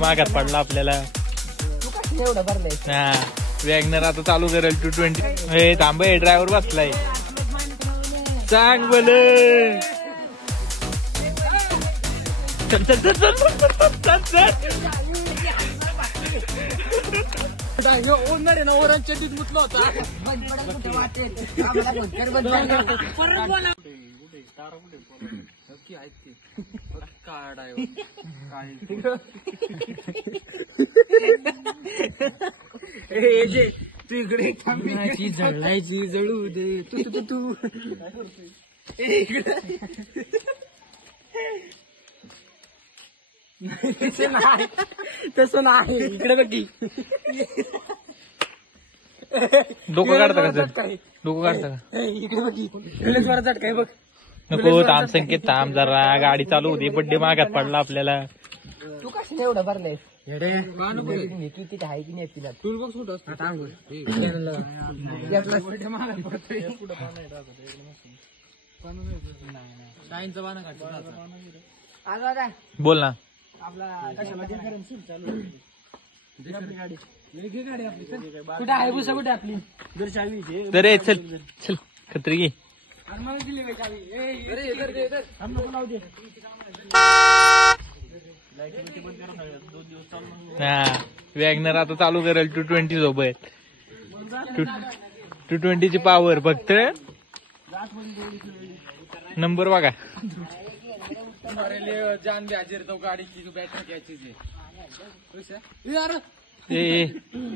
मागात पडला आपल्याला. हा वॅगनर आता चालू करेल 220. हे थांब ड्रायव्हर बसलाय. सांग बोले. चल चल चल चल चल चल. ओनर आहे ना ओरंग चड्डीत मुतला होता. तू इकडे जळायची जळू दे. तू तू तू तू तसं नाही. इकडे बघी डोकं काढता का? डोकं काढता का? इकडे बघी वर झटकाय बघ. नको थांब संकेत थांब जरा. गाडी चालू होती. बड्डे मागात पडला आपल्याला. तू कसं एवढं भरलंय? तू तिथे आहे की नाही तिला? टूलबॉक्स कुठं असतो? बोल ना. कुठे आहे भुसा? कुठे आपली? तर चल चल खत्री घे. हा वॅगनर आता चालू करेल 220 सोबत. 220 ची पॉवर फक्त. नंबर बघा. जान भी हाजीर तो गाडी की बॅटरी घ्यायची.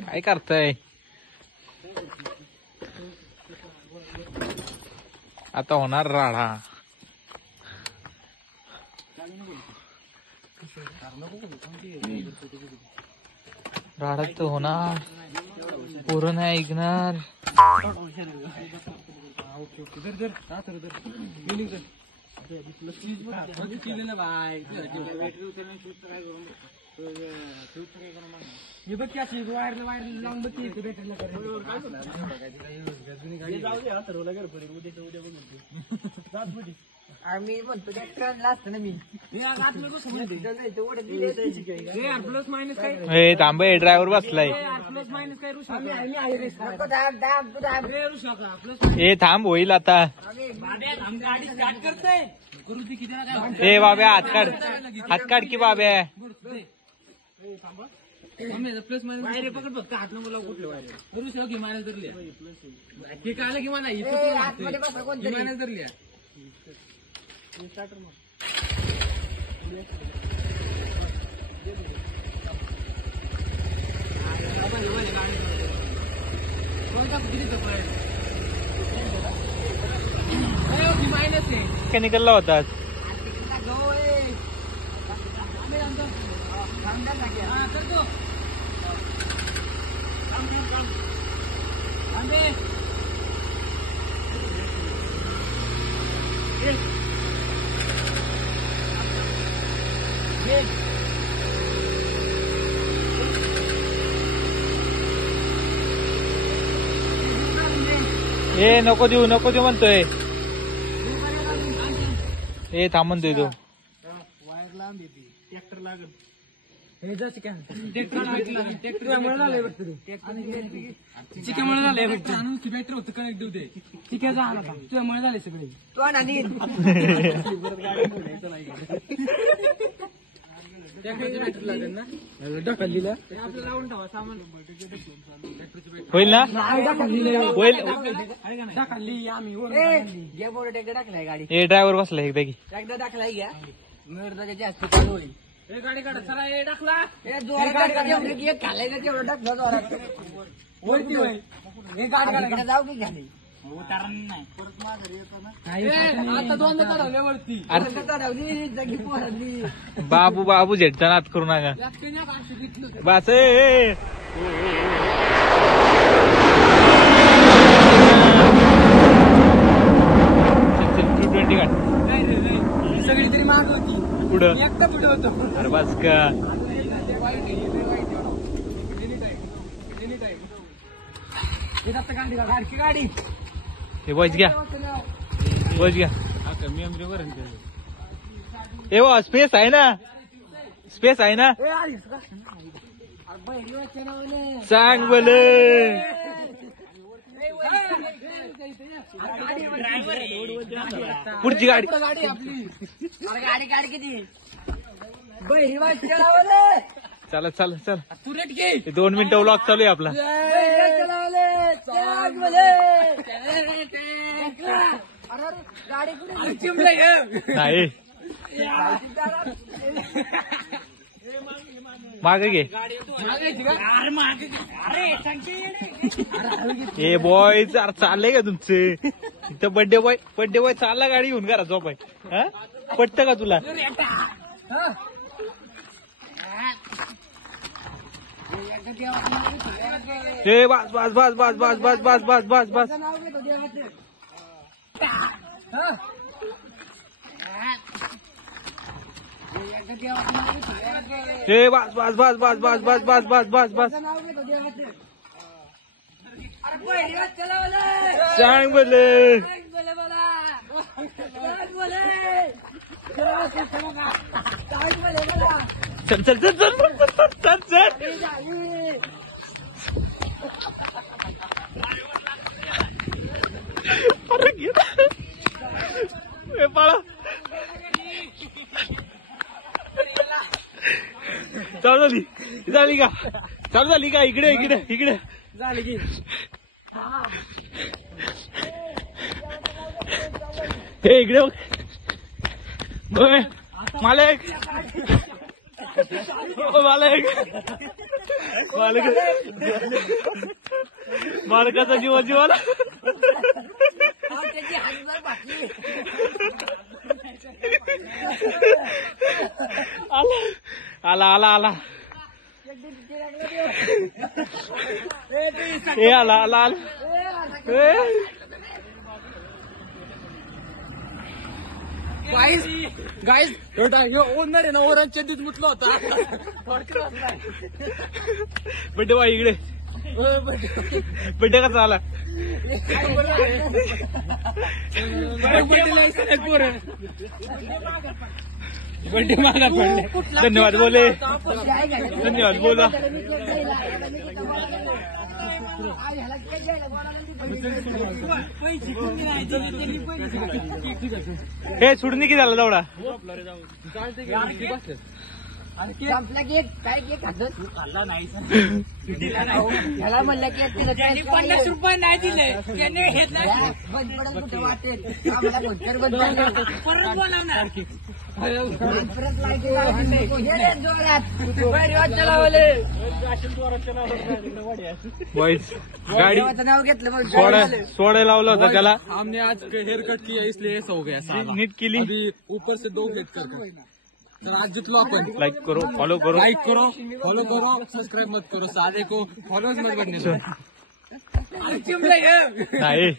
काय करताय? आता होणार राडा. राडा तर होणार. पोरं नाही ऐकणार. हे बघ की वायर लावून बघ की बॅटरीला आम्ही म्हणतो असतं ना. मी प्लस मायनस काय थांब ड्रायव्हर बसलाय. प्लस मायनस काय हे थांब होईल आता. गाडी स्टार्ट करतोय. ए बाब्या हात काढ. हात काढ की बाब्या. प्लस मायनस वायर पकड फक्त हात नको लावू. कुठले वायर करू शकतो की मायनस धरली. ठीक आलं की मला मायनस धरली. मेकॅनिकलला होतात. ए नको देऊ नको देऊ म्हणतोय. ए थांब म्हणतोय तो. वायर लांब येते. ट्रॅक्टर लागत. हे जा चिक्या. ट्रॅक्टरमुळे झालंय वाटतं ते. चिक्यामुळे झालंय वाटतं. आणून बॅटरी होतं कनेक्ट होते. चिक्या जा ना. तुझ्यामुळे झाले सगळे. तो आणि ढकललीला आपल्याला लावून ठेवा सामान. होईल ना? होईल. ढकलली आम्ही. टाकलाय गाडी. ए ड्रायव्हर बसलाय एकदा की. एकदा टाकलाय घ्या. जास्त चालू होईल. गाडी काढा. चला हे टाकला. घालायचं तेवढं टाकलं जोरात. वरती होईल. हे गाडी जाऊ की घाली. आता दोनदा चढवले वरती. चढवली पोरली. बाबू बाबू झेडचा नाद करू नका बस. सगळी तरी माग होती. पुढं एकटा पुढे होतो. अरे बस का. गाडी हे बस घ्या बस घ्या. ए वा स्पेस आहे ना, स्पेस आहे ना, सांग बोले. पुढची गाडी किती चला चला चल 2 मिनिटं व्लॉग चालू आहे आपला. नाही मागे घे. ए बॉय चाललंय का तुमचं इथं बर्थडे बॉय चालला गाडी घेऊन करा झोपाय. हा पटतं का तुला? ए बस बस बस बस बस बस बस बस बस बस. ए बस बस बस बस बस बस बस बस बस बस. सांग बोले. चल चल चल चल चल चल. अरे पाळा चालू झाली का? चालू झाली का? इकडे इकडे इकडे झाली की हे इकडे मालक मालकाचा जीवाला आला आला आला हे आला आला आला. गाईज ओनर आहे ना ओरांच्या दिस मुतला होता. बड्डे बाई इकडे बड्डे कसा आला? बड्डे मागा पडले. धन्यवाद बोले. धन्यवाद बोला. हे सुडणी किती झाला तेवढा? त्याला म्हणलं की 50 रुपये नाही दिले त्याने बॉईज गाडी नाव घेतलं सोडायला लावला होता त्याला. हमने आज हेयर कट किया इसलिए ऐसा हो गया साला. नीट केली. अभी ऊपर से 2 प्लेट करके तर आज जितलो आपण. लाईक करो फॉलो करो फॉलो करो सब्सक्राइब मत करो साले को फॉलोज मत करने. नाही